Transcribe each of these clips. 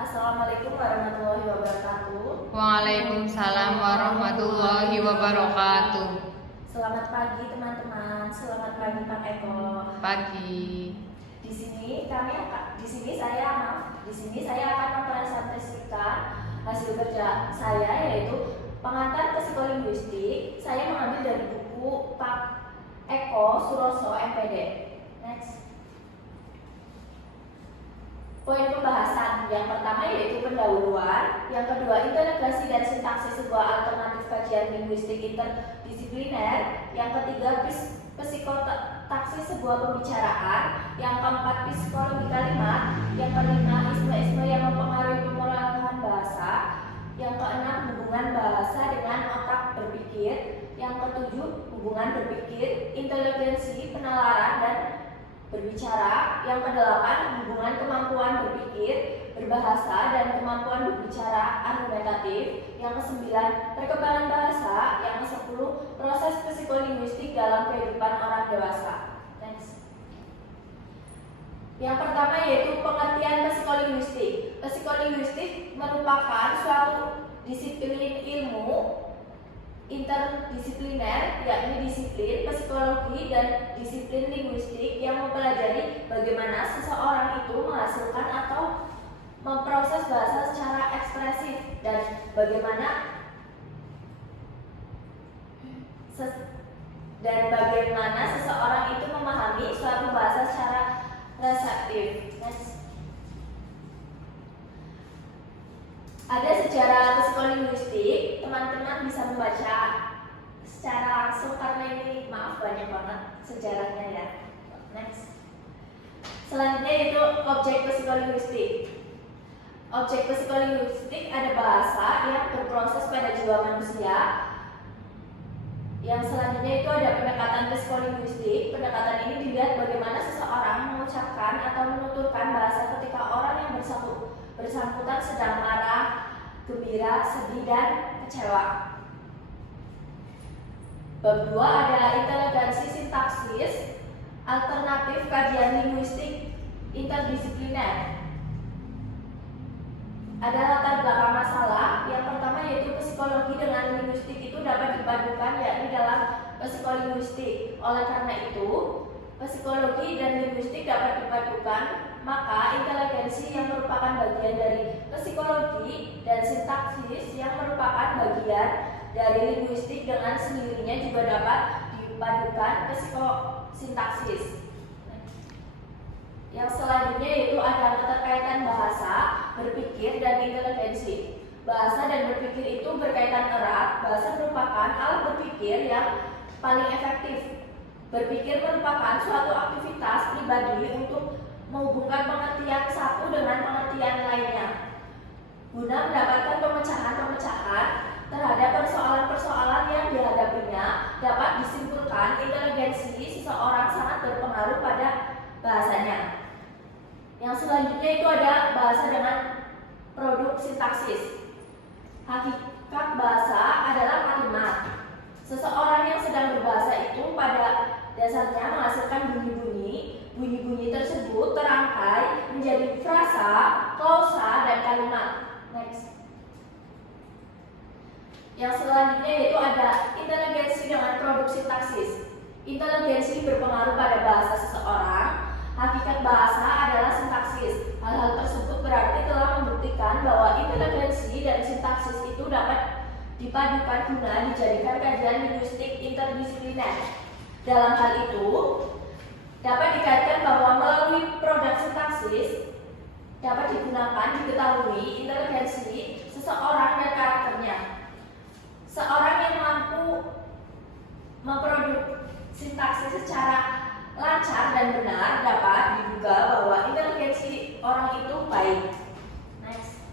Assalamualaikum warahmatullahi wabarakatuh. Waalaikumsalam warahmatullahi wabarakatuh. Selamat pagi teman-teman. Selamat pagi Pak Eko. Pagi. Di sini saya akan mempresentasikan hasil kerja saya, yaitu pengantar psikolinguistik. Saya mengambil dari buku Pak Eko Suroso MPD. Next. Poin pembahasan yang pertama yaitu pendahuluan, yang kedua integrasi dan sintaksis sebuah alternatif kajian linguistik interdisipliner, yang ketiga psikotaksis sebuah pembicaraan, yang keempat psikologi kalimat, yang kelima isme-isme yang mempengaruhi pemulahan bahasa, yang keenam hubungan bahasa dengan otak berpikir, yang ketujuh hubungan berpikir, inteligensi, penalaran, dan berbicara, yang kedelapan hubungan kemampuan berpikir, berbahasa, dan kemampuan berbicara argumentatif, yang kesembilan perkembangan bahasa, yang kesepuluh proses psikolinguistik dalam kehidupan orang dewasa. Next. Yang pertama yaitu pengertian psikolinguistik. Psikolinguistik merupakan suatu disiplin ilmu interdisipliner, yakni disiplin psikologi dan disiplin linguistik yang mempelajari bagaimana seseorang itu menghasilkan atau memproses bahasa secara ekspresif dan bagaimana seseorang itu memahami suatu bahasa secara reseptif. Next. Ada sejarah psikolinguistik, teman-teman bisa membaca secara langsung karena ini banyak banget sejarahnya ya. Next. Selanjutnya itu objek psikolinguistik. Objek psikolinguistik ada bahasa yang berproses pada jiwa manusia. Yang selanjutnya itu ada pendekatan psikolinguistik. Pendekatan ini dilihat bagaimana seseorang mengucapkan atau menuturkan bahasa ketika orang yang bersangkutan sedang marah, gembira, sedih, dan kecewa. Bab 2 adalah inteligensi sintaksis, alternatif kajian linguistik interdisipliner. Ada latar belakang masalah. Yang pertama yaitu psikologi dengan linguistik itu dapat dipadukan, yakni dalam psikolinguistik. Oleh karena itu, psikologi dan linguistik dapat dipadukan, maka inteligensi yang merupakan bagian dari psikologi dan sintaksis yang merupakan bagian dari linguistik dengan sendirinya juga dapat dipadukan psikosintaksis. Yang selanjutnya yaitu ada keterkaitan bahasa, berpikir, dan inteligensi. Bahasa dan berpikir itu berkaitan erat. Bahasa merupakan alat berpikir yang paling efektif. Berpikir merupakan suatu aktivitas pribadi untuk menghubungkan pengertian satu dengan pengertian lainnya, guna mendapatkan pemecahan-pemecahan terhadap persoalan-persoalan yang dihadapinya. Dapat disimpulkan inteligensi seseorang sangat berpengaruh pada bahasanya. Yang selanjutnya itu ada bahasa dengan produk sintaksis. Hakikat bahasa adalah kalimat. Seseorang yang sedang berbahasa itu pada dasarnya menghasilkan bunyi-bunyi. Bunyi-bunyi tersebut terangkai menjadi frasa, klausa, dan kalimat. Next. Yang selanjutnya yaitu ada inteligensi dengan produk sintaksis. Inteligensi berpengaruh pada bahasa seseorang. Hakikat bahasa adalah sintaksis. Hal-hal tersebut berarti telah membuktikan bahwa inteligensi dan sintaksis itu dapat dipadukan guna dijadikan kajian linguistik interdisipliner. Dalam hal itu, dapat dikaitkan bahwa melalui produk sintaksis dapat diketahui inteligensi seseorang dan karakternya. Seorang yang mampu memproduk sintaksis secara lancar dan benar dapat diduga bahwa inteligensi orang itu baik. Next.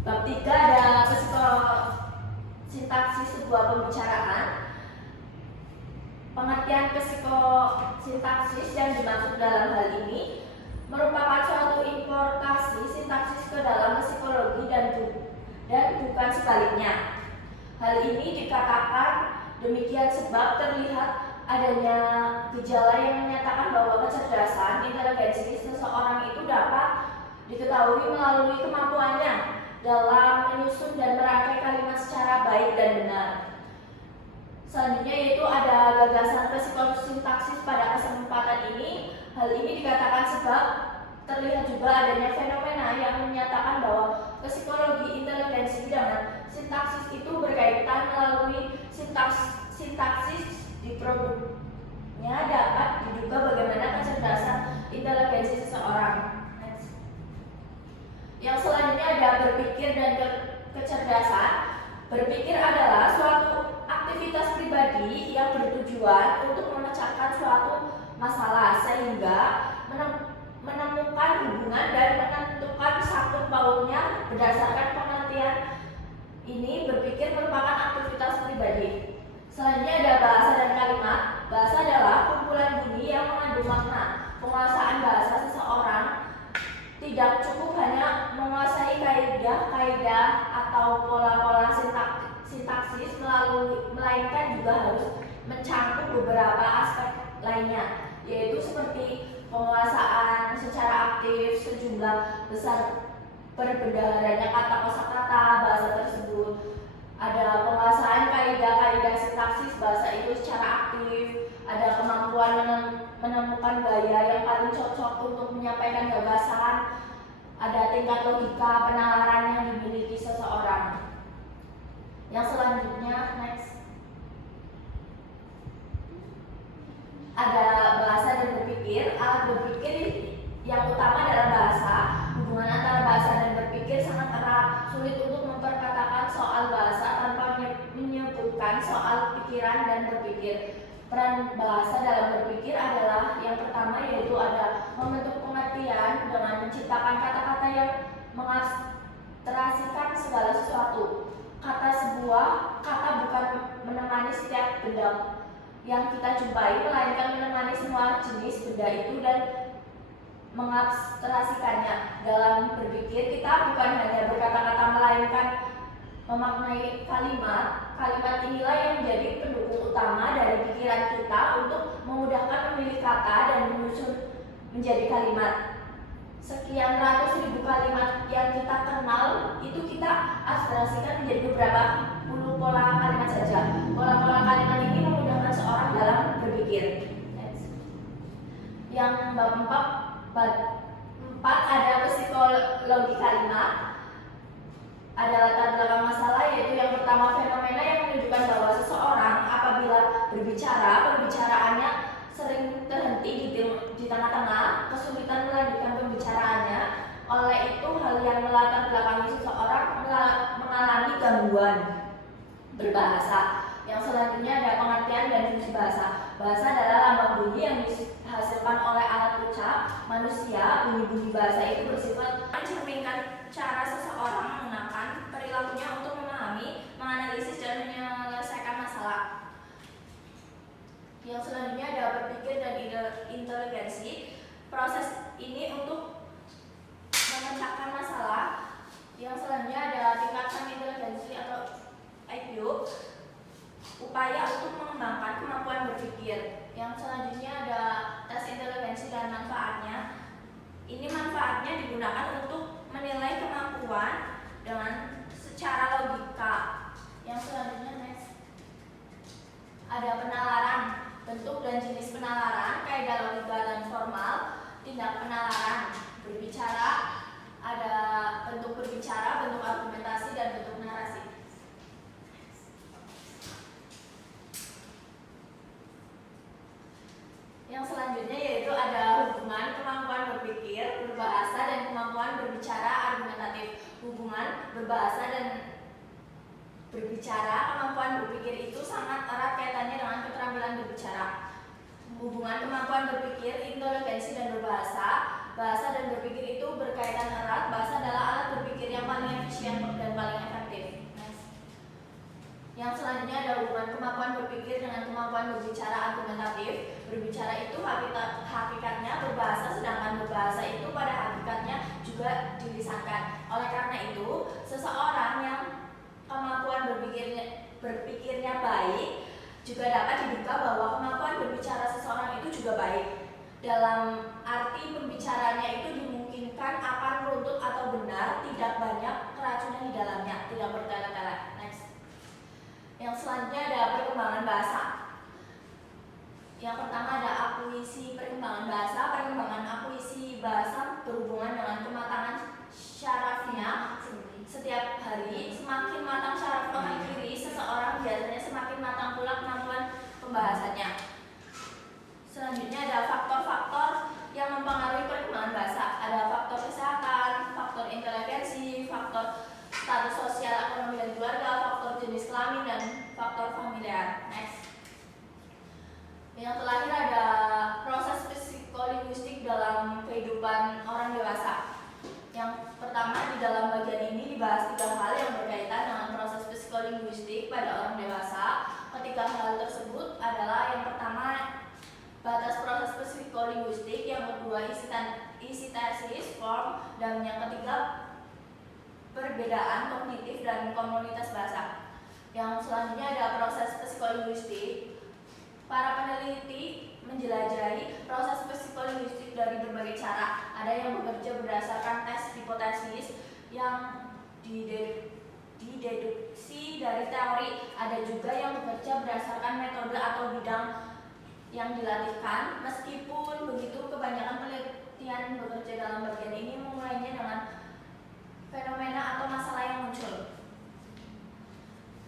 Bab 3 ada psikosintaksis sebuah pembicaraan. Pengertian psikosintaksis yang dimaksud dalam hal ini merupakan suatu importasi sintaksis ke dalam psikologi dan bukan sebaliknya. Hal ini dikatakan demikian sebab terlihat adanya gejala yang menyatakan bahwa kecerdasan inteligensi seseorang itu dapat diketahui melalui kemampuannya dalam menyusun dan merangkai kalimat secara baik dan benar. Selanjutnya yaitu ada gagasan psikosintaksis pada kesempatan ini. Hal ini dikatakan sebab terlihat juga adanya fenomena yang menyatakan bahwa psikologi inteligensi dengan sintaksis itu berkaitan. Melalui sintaksis di produknya dapat diduga bagaimana kecerdasan inteligensi seseorang. Yang selanjutnya ada berpikir dan kecerdasan. Berpikir adalah suatu aktivitas pribadi yang bertujuan untuk memecahkan suatu masalah sehingga menemukan hubungan dan menentukan sangkut pautnya. Berdasarkan pengertian ini, berpikir merupakan aktivitas pribadi. Selanjutnya ada bahasa dan kalimat. Bahasa adalah kumpulan bunyi yang mengandung makna. Penguasaan bahasa seseorang tidak cukup hanya menguasai kaidah-kaidah atau pola-pola sintaksis, melainkan juga harus mencangkup beberapa aspek lainnya, yaitu seperti penguasaan secara aktif sejumlah besar perbendaharanya kata kosakata bahasa tersebut. Ada penguasaan kaidah-kaidah sintaksis bahasa itu secara aktif. Ada kemampuan menemukan gaya yang paling cocok untuk menyampaikan gagasan. Ada tingkat logika penalaran yang dimiliki seseorang. Yang selanjutnya, next, ada bahasa dan berpikir. Alat berpikir yang utama adalah bahasa. Hubungan antara bahasa dan berpikir sangat erat. Sulit untuk memperkatakan soal bahasa tanpa menyebutkan soal pikiran dan berpikir. Peran bahasa dalam berpikir adalah yang pertama, yaitu ada membentuk pengertian dengan menciptakan kata-kata yang mengabstraksikan segala sesuatu. Sebuah kata bukan menemani setiap benda yang kita jumpai, melainkan menemani semua jenis benda itu dan mengabstraksikannya. Dalam berpikir kita bukan hanya berkata-kata, melainkan memaknai kalimat. Kalimat inilah yang menjadi pendukung utama dari pikiran kita untuk memudahkan memilih kata dan menyusun menjadi kalimat. Sekian ratus ribu kalimat yang kita kenal itu kita abstraksikan menjadi beberapa puluh pola kalimat saja. Pola-pola kalimat ini memudahkan seorang dalam berpikir. Yang bab 4 ada psikologi kalimat. Ada latar belakang masalah, yaitu yang pertama fenomena yang menunjukkan bahwa seseorang apabila berbicara, pembicaraannya sering terhenti di tengah-tengah, kesulitan melanjutkan pembicaraannya. Oleh itu, hal yang melatar belakangi seseorang mengalami gangguan berbahasa. Yang selanjutnya ada pengertian dan fungsi bahasa. Bahasa adalah lambang bunyi yang dihasilkan oleh alat ucap manusia. Bunyi-bunyi bahasa itu bersifat mencerminkan cara seseorang menggunakan perilakunya untuk memahami, menganalisis, dan menyelesaikan masalah. Yang selanjutnya ada berpikir dan inteligensi. Proses ini untuk memecahkan masalah. Yang selanjutnya ada tingkatan inteligensi atau IQ, upaya untuk mengembangkan kemampuan berpikir. Yang selanjutnya ada tes inteligensi dan manfaatnya. Ini manfaatnya digunakan untuk menilai kemampuan dengan secara logika. Yang selanjutnya next, ada penalaran, bentuk dan jenis penalaran, kaidah logika dan formal, tindak penalaran, berbicara, ada bentuk berbicara, bentuk argumentasi, dan bentuk narasi. Yang selanjutnya yaitu ada hubungan kemampuan berpikir, berbahasa, dan kemampuan berbicara argumentatif. Hubungan berbahasa dan berbicara, kemampuan berpikir itu sangat erat kaitannya dengan keterampilan berbicara. Hubungan kemampuan berpikir, inteligensi, dan berbahasa, bahasa dan berpikir itu berkaitan erat. Bahasa adalah alat berpikir yang paling efisien dan paling efektif. Yang selanjutnya ada hubungan kemampuan berpikir dengan kemampuan berbicara argumentatif. Berbicara itu hakikatnya berbahasa, sedangkan berbahasa itu pada hakikatnya juga dilisankan. Oleh karena itu, seseorang yang kemampuan berpikirnya baik juga dapat diduga bahwa kemampuan berbicara seseorang itu juga baik. Dalam arti pembicaranya itu dimungkinkan akan runtuh dibahas 3 hal yang berkaitan dengan proses psikolinguistik pada orang dewasa. Ketiga hal tersebut adalah yang pertama batas proses psikolinguistik, yang kedua isi tesis, form, dan yang ketiga perbedaan kognitif dan komunitas bahasa. Yang selanjutnya ada proses psikolinguistik. Para peneliti menjelajahi proses psikolinguistik dari berbagai cara. Ada yang bekerja berdasarkan tes hipotesis yang dideduksi dari teori. Ada juga yang bekerja berdasarkan metode atau bidang yang dilatihkan. Meskipun begitu, kebanyakan penelitian bekerja dalam bagian ini memulainya dengan fenomena atau masalah yang muncul.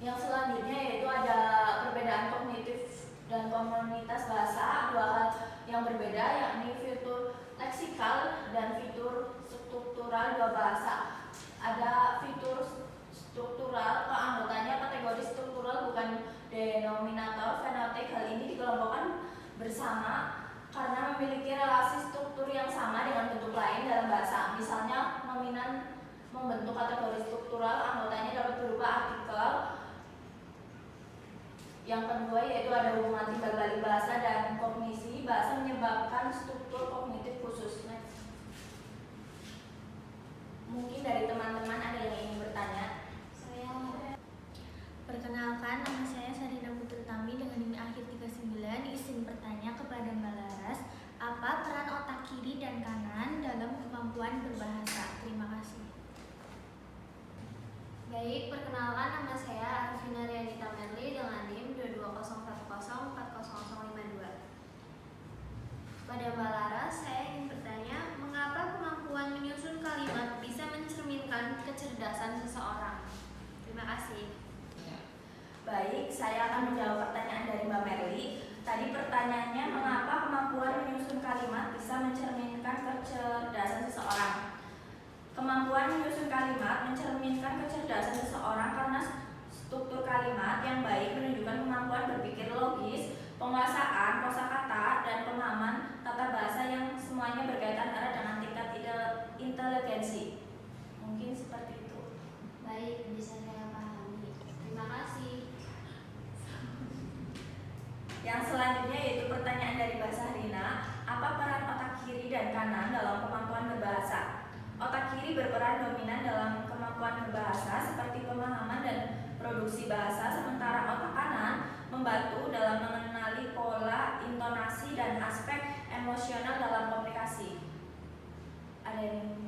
Yang selanjutnya yaitu ada perbedaan kognitif dan komunitas bahasa, 2 hal yang berbeda, yakni fitur leksikal dan fitur struktural 2 bahasa. Ada fitur struktural, anggotanya kategori struktural bukan denominator fenotik. Hal ini dikelompokkan bersama karena memiliki relasi struktur yang sama dengan bentuk lain dalam bahasa. Misalnya, nominan membentuk kategori struktural, anggotanya dapat berupa artikel. Yang kedua yaitu ada hubungan timbal balik bahasa dan kognisi. Bahasa menyebabkan struktur kognitif khusus. Next. Mungkin dari teman-teman ada yang ingin bertanya. Perkenalkan, nama saya Sarina Putrutami dengan NIM akhir 39. Izin bertanya kepada Mbak Laras, apa peran otak kiri dan kanan dalam kemampuan berbahasa? Terima kasih. Baik, perkenalkan, nama saya Arifina Rianita Merli dengan NIM 22040400052. Pada Mbak Laras, saya ingin bertanya, mengapa kemampuan menyusun kalimat bisa mencerminkan kecerdasan seseorang? Terima kasih. Baik, saya akan menjawab pertanyaan dari Mbak Merli. Tadi pertanyaannya, mengapa kemampuan menyusun kalimat bisa mencerminkan kecerdasan seseorang? Kemampuan menyusun kalimat mencerminkan kecerdasan seseorang karena struktur kalimat yang baik menunjukkan kemampuan berpikir logis, penguasaan kosakata, dan pemahaman tata bahasa yang semuanya berkaitan erat dengan tingkat inteligensi. Mungkin seperti itu. Baik, bisa saya pahami. Terima kasih. Yang selanjutnya yaitu pertanyaan dari Mbak Sahrina, apa peran otak kiri dan kanan dalam kemampuan berbahasa? Otak kiri berperan dominan dalam kemampuan berbahasa seperti pemahaman dan produksi bahasa, sementara otak kanan membantu dalam mengenali pola, intonasi, dan aspek emosional dalam komunikasi. Ada yang